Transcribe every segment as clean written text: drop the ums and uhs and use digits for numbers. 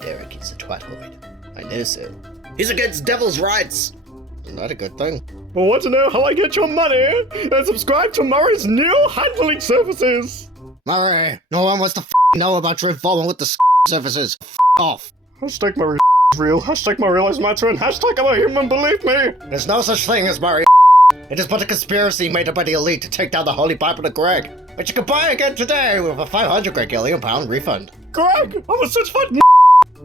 Derek is a twatoid. I know so. He's against devil's rights! Isn't that a good thing? Well, want to know how I get your money? Then subscribe to Murray's new handling services! Murray, no one wants to know about your involvement with the services. Off. Hashtag Murray is real, hashtag Murray lives matter, and hashtag I'm a human, believe me! There's no such thing as Murray. It is but a conspiracy made up by the elite to take down the Holy Bible to Greg, which you can buy again today with a 500 Gregillion pound refund. Greg, I'm a such fun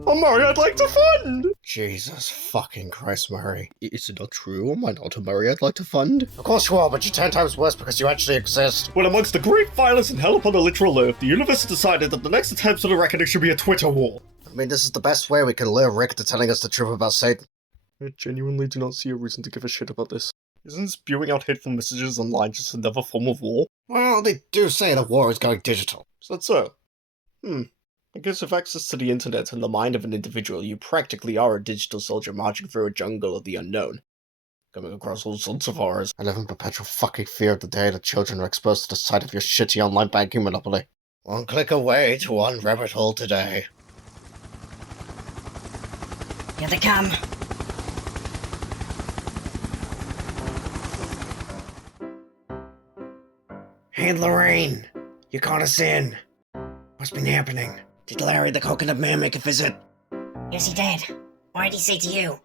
I'm Murray I'd like to fund! Jesus fucking Christ, Murray. Is it not true? Am I not a Murray I'd like to fund? Of course you are, but you're 10 times worse because you actually exist. When amongst the great violence and hell upon the literal earth, the universe has decided that the next attempt at a reckoning should be a Twitter war. I mean, this is the best way we can lure Rick to telling us the truth about Satan. I genuinely do not see a reason to give a shit about this. Isn't spewing out hateful messages online just another form of war? Well, they do say the war is going digital. Is that so? I guess with access to the internet and the mind of an individual, you practically are a digital soldier marching through a jungle of the unknown, coming across all sorts of horrors. I live in perpetual fucking fear of the day that children are exposed to the sight of your shitty online banking monopoly. One click away to one rabbit hole today. Here they come. Hey, Lorraine, you caught us in. What's been happening? Did Larry the Coconut Man make a visit? Yes, he did. What did he say to you?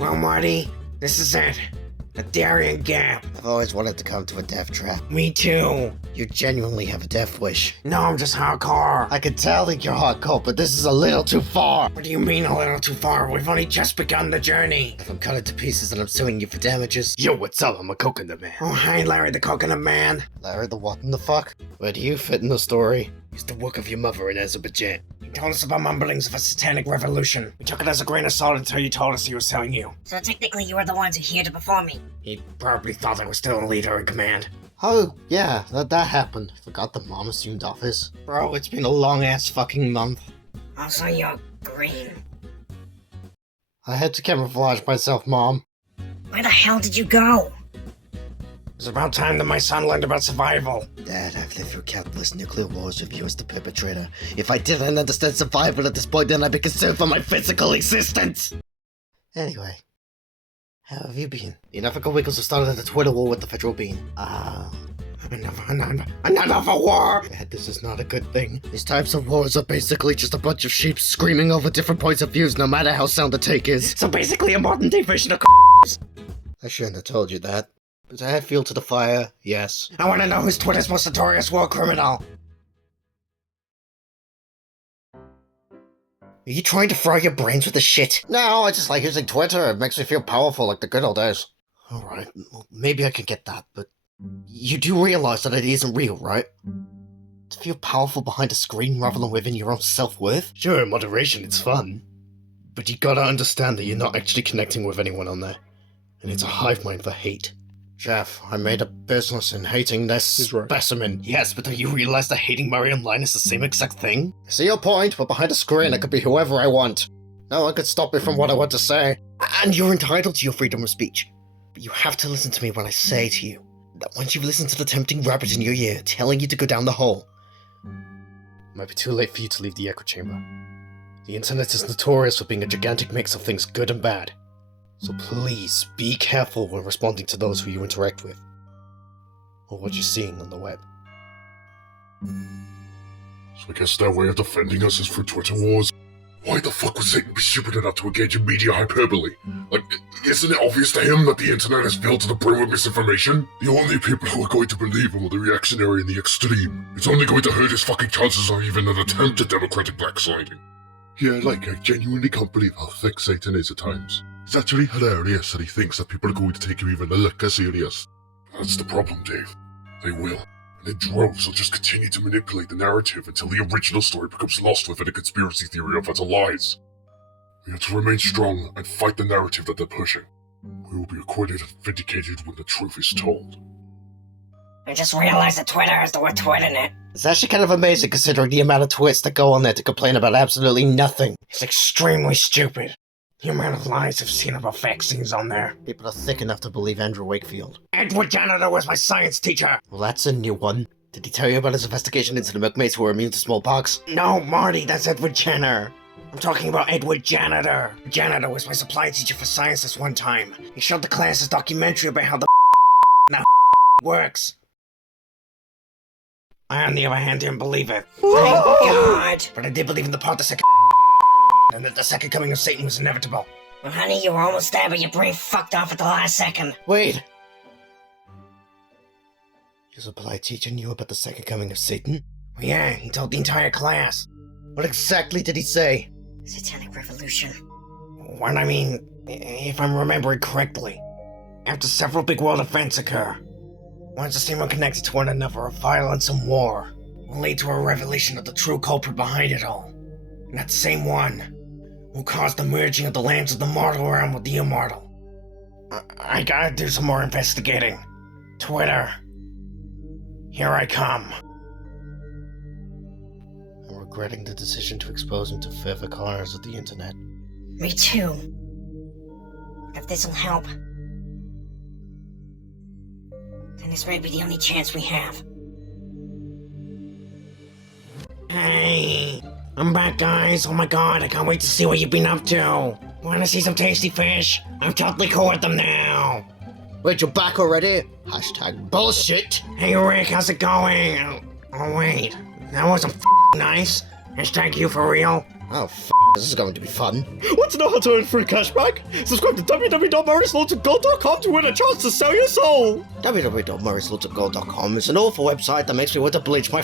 Well, Marty, this is it. A Darien Gap. I've always wanted to come to a death trap. Me too. You genuinely have a death wish. No, I'm just hardcore. I can tell that you're hardcore, but this is a little too far. What do you mean a little too far? We've only just begun the journey. If I'm cut into pieces and I'm suing you for damages. Yo, what's up? I'm a Coconut Man. Oh, hi, Larry the Coconut Man. Larry the what in the fuck? Where do you fit in the story? It's the work of your mother in Azerbaijan. He told us about mumblings of a satanic revolution. We took it as a grain of salt until you told us he was telling you. So technically you were the ones who here to before me. He probably thought I was still a leader in command. Oh, yeah, that happened. Forgot the mom assumed office. Bro, it's been a long-ass fucking month. Also, you're green. I had to camouflage myself, Mom. Where the hell did you go? It's about time that my son learned about survival. Dad, I've lived through countless nuclear wars with you as the perpetrator. If I didn't understand survival at this point, then I'd be concerned for my physical existence. Anyway, how have you been? The unethical Wiggles have started a Twitter war with the Federal Bean. Another war! Dad, this is not a good thing. These types of wars are basically just a bunch of sheep screaming over different points of views, no matter how sound the take is. So basically a modern-day version of I shouldn't have told you that. But to add fuel to the fire, yes. I want to know who's Twitter's most notorious war criminal. Are you trying to fry your brains with the shit? No, I just like using Twitter. It makes me feel powerful like the good old days. Alright, well, maybe I can get that, but you do realize that it isn't real, right? To feel powerful behind a screen rather than within your own self-worth? Sure, in moderation, it's fun. But you gotta understand that you're not actually connecting with anyone on there. And it's a hive mind for hate. Jeff, I made a business in hating this specimen. Yes, but do you realize that hating Murray online is the same exact thing? I see your point, but behind a screen I could be whoever I want. No one could stop me from what I want to say. And you're entitled to your freedom of speech. But you have to listen to me when I say to you that once you've listened to the tempting rabbit in your ear telling you to go down the hole, it might be too late for you to leave the echo chamber. The internet is notorious for being a gigantic mix of things good and bad. So please, be careful when responding to those who you interact with, or what you're seeing on the web. So I guess their way of defending us is through Twitter wars? Why the fuck would Satan be stupid enough to engage in media hyperbole? Like, isn't it obvious to him that the internet is filled to the brim with misinformation? The only people who are going to believe him are the reactionary and the extreme. It's only going to hurt his fucking chances of even an attempt at democratic backsliding. Yeah, like, I genuinely can't believe how thick Satan is at times. It's actually hilarious that he thinks that people are going to take him even a lick serious. That's the problem, Dave. They will. And in droves, they'll just continue to manipulate the narrative until the original story becomes lost within a conspiracy theory of utter lies. We have to remain strong and fight the narrative that they're pushing. We will be acquitted and vindicated when the truth is told. I just realized that Twitter has the word twit in it. It's actually kind of amazing considering the amount of twits that go on there to complain about absolutely nothing. It's extremely stupid. The amount of lies I've seen about vaccines on there. People are thick enough to believe Andrew Wakefield. Edward Janitor was my science teacher. Well, that's a new one. Did he tell you about his investigation into the milkmaids who were immune to smallpox? No, Marty, that's Edward Jenner. I'm talking about Edward Janitor. Janitor was my supply teacher for science this one time. He showed the class this documentary about how the now works. I, on the other hand, didn't believe it. Thank God. But I did believe in the part that second and that the second coming of Satan was inevitable. Well, honey, you were almost there, but your brain fucked off at the last second. Wait! Your supply teacher knew about the second coming of Satan? Well, yeah, he told the entire class. What exactly did he say? Satanic revolution. When I mean, if I'm remembering correctly, after several big world events occur, once the seem connected to one another of violence and war, will lead to a revelation of the true culprit behind it all. And that same one will cause the merging of the lands of the mortal realm with the immortal. I gotta do some more investigating. Twitter. Here I come. I'm regretting the decision to expose him to further corners of the internet. Me too. But if this'll help, then this may be the only chance we have. Hey, I'm back, guys. Oh my god, I can't wait to see what you've been up to. Wanna see some tasty fish? I'm totally cool with them now. Wait, you're back already? Hashtag bullshit. Hey Rick, how's it going? Oh wait, that wasn't nice. Hashtag you for real. Oh, this is going to be fun. Want to know how to earn free cashback? Subscribe to www.murrayslawsofgold.com to win a chance to sell your soul! www.murrayslawsofgold.com is an awful website that makes me want to bleach my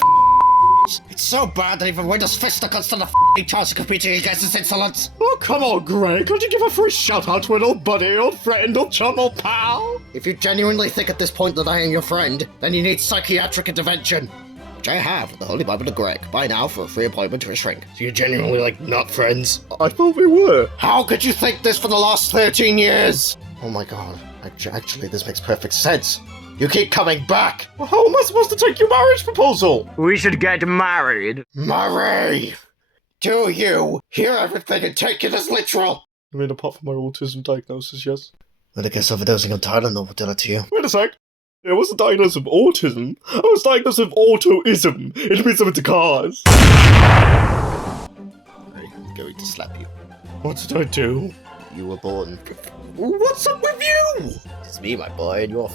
It's so bad that even Windows Vista can stand a chance of competing against its insolence. Oh, come on, Greg. Could you give a free shout-out to an old buddy, old friend, old chum, old pal? If you genuinely think at this point that I am your friend, then you need psychiatric intervention. Which I have with the Holy Bible of Greg. Buy now for a free appointment to a shrink. So you're genuinely, like, not friends? I thought we were. How could you think this for the last 13 years? Oh my god. Actually, this makes perfect sense. You keep coming back! Well, how am I supposed to take your marriage proposal? We should get married. Murray! Do you hear everything and take it as literal? I mean, apart from my autism diagnosis, yes. Well, I guess overdosing on Tylenol will do that to you. Wait a sec. I wasn't diagnosed with autism. I was diagnosed with autoism. It means something to cars. I'm going to slap you. What did I do? You were born. What's up with you? It's me, my boy, and you're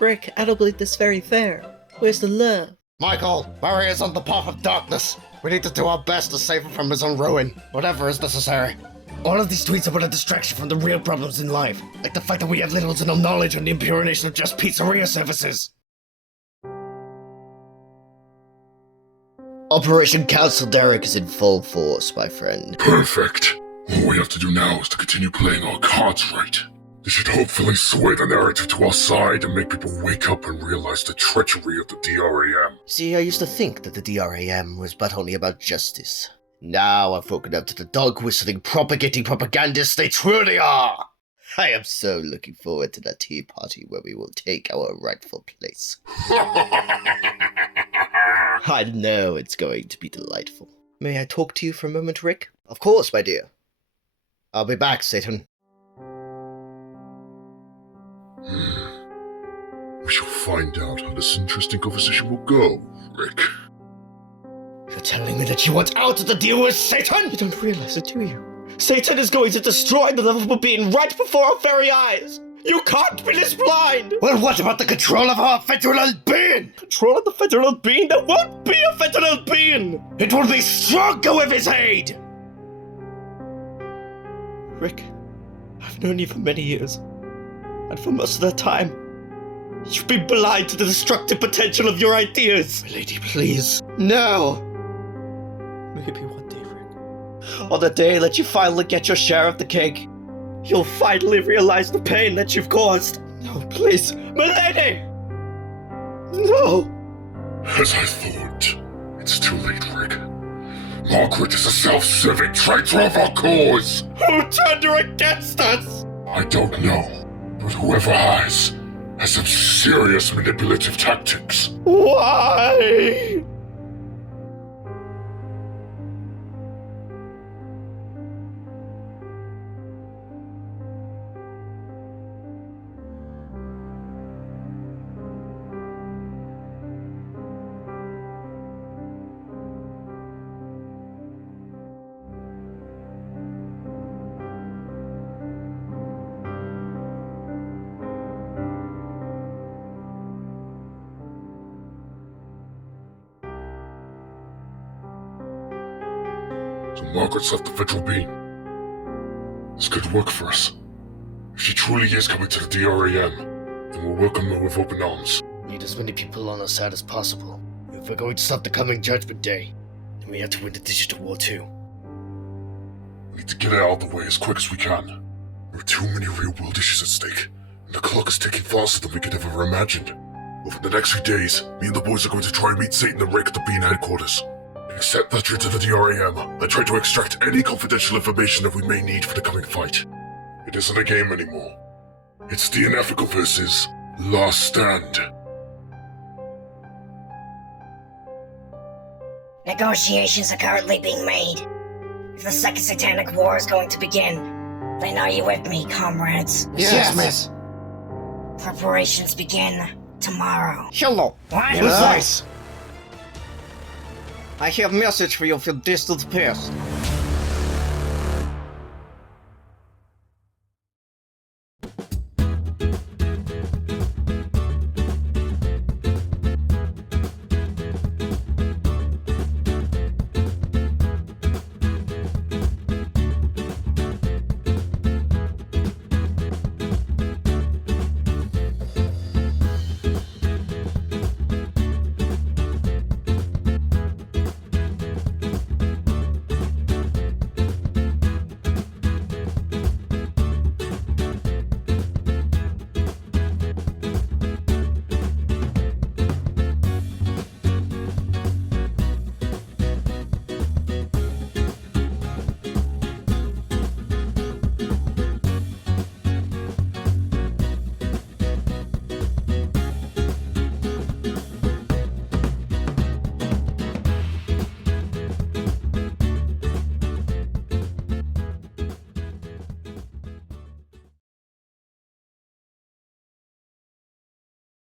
Rick, I don't believe this very fair. Where's the love? Michael, Murray is on the path of darkness. We need to do our best to save him from his own ruin. Whatever is necessary. All of these tweets about a distraction from the real problems in life, like the fact that we have little to no knowledge on the impuritation of just pizzeria services. Operation Council Derek is in full force, my friend. Perfect. All we have to do now is to continue playing our cards right. This should hopefully sway the narrative to our side and make people wake up and realize the treachery of the DRAM. See, I used to think that the DRAM was but only about justice. Now I've woken up to the dog-whistling, propagating propagandists they truly are! I am so looking forward to that tea party where we will take our rightful place. I know it's going to be delightful. May I talk to you for a moment, Rick? Of course, my dear. I'll be back, Satan. We shall find out how this interesting conversation will go, Rick. You're telling me that you want out of the deal with Satan? You don't realize it, do you? Satan is going to destroy the lovable being right before our very eyes! You can't be this blind! Well, what about the control of our federal being? Control of the federal being? There won't be a federal being! It will be stronger with his aid! Rick, I've known you for many years, and for most of that time, you've been blind to the destructive potential of your ideas! Lady, please. No! Maybe one day, Rick. On the day that you finally get your share of the cake, you'll finally realize the pain that you've caused. No, please, milady! No! As I thought, it's too late, Rick. Margaret is a self-serving traitor of our cause! Who turned her against us? I don't know, but whoever has some serious manipulative tactics. Why? So Margaret's left the Federal Beam. This could work for us. If she truly is coming to the DRAM, then we'll welcome her with open arms. Need as many people on our side as possible. If we're going to stop the coming Judgment Day, then we have to win the digital war too. We need to get it out of the way as quick as we can. There are too many real-world issues at stake, and the clock is ticking faster than we could have ever imagined. Over the next few days, me and the boys are going to try and meet Satan and Rick at the Bean headquarters. Accept that you're to the DRAM, and try to extract any confidential information that we may need for the coming fight. It isn't a game anymore. It's the unethical versus Last Stand. Negotiations are currently being made. If the Second Satanic War is going to begin, then are you with me, comrades? Yes, miss. Preparations begin tomorrow. Hello. What? Who's this? I have a message for you from distant past.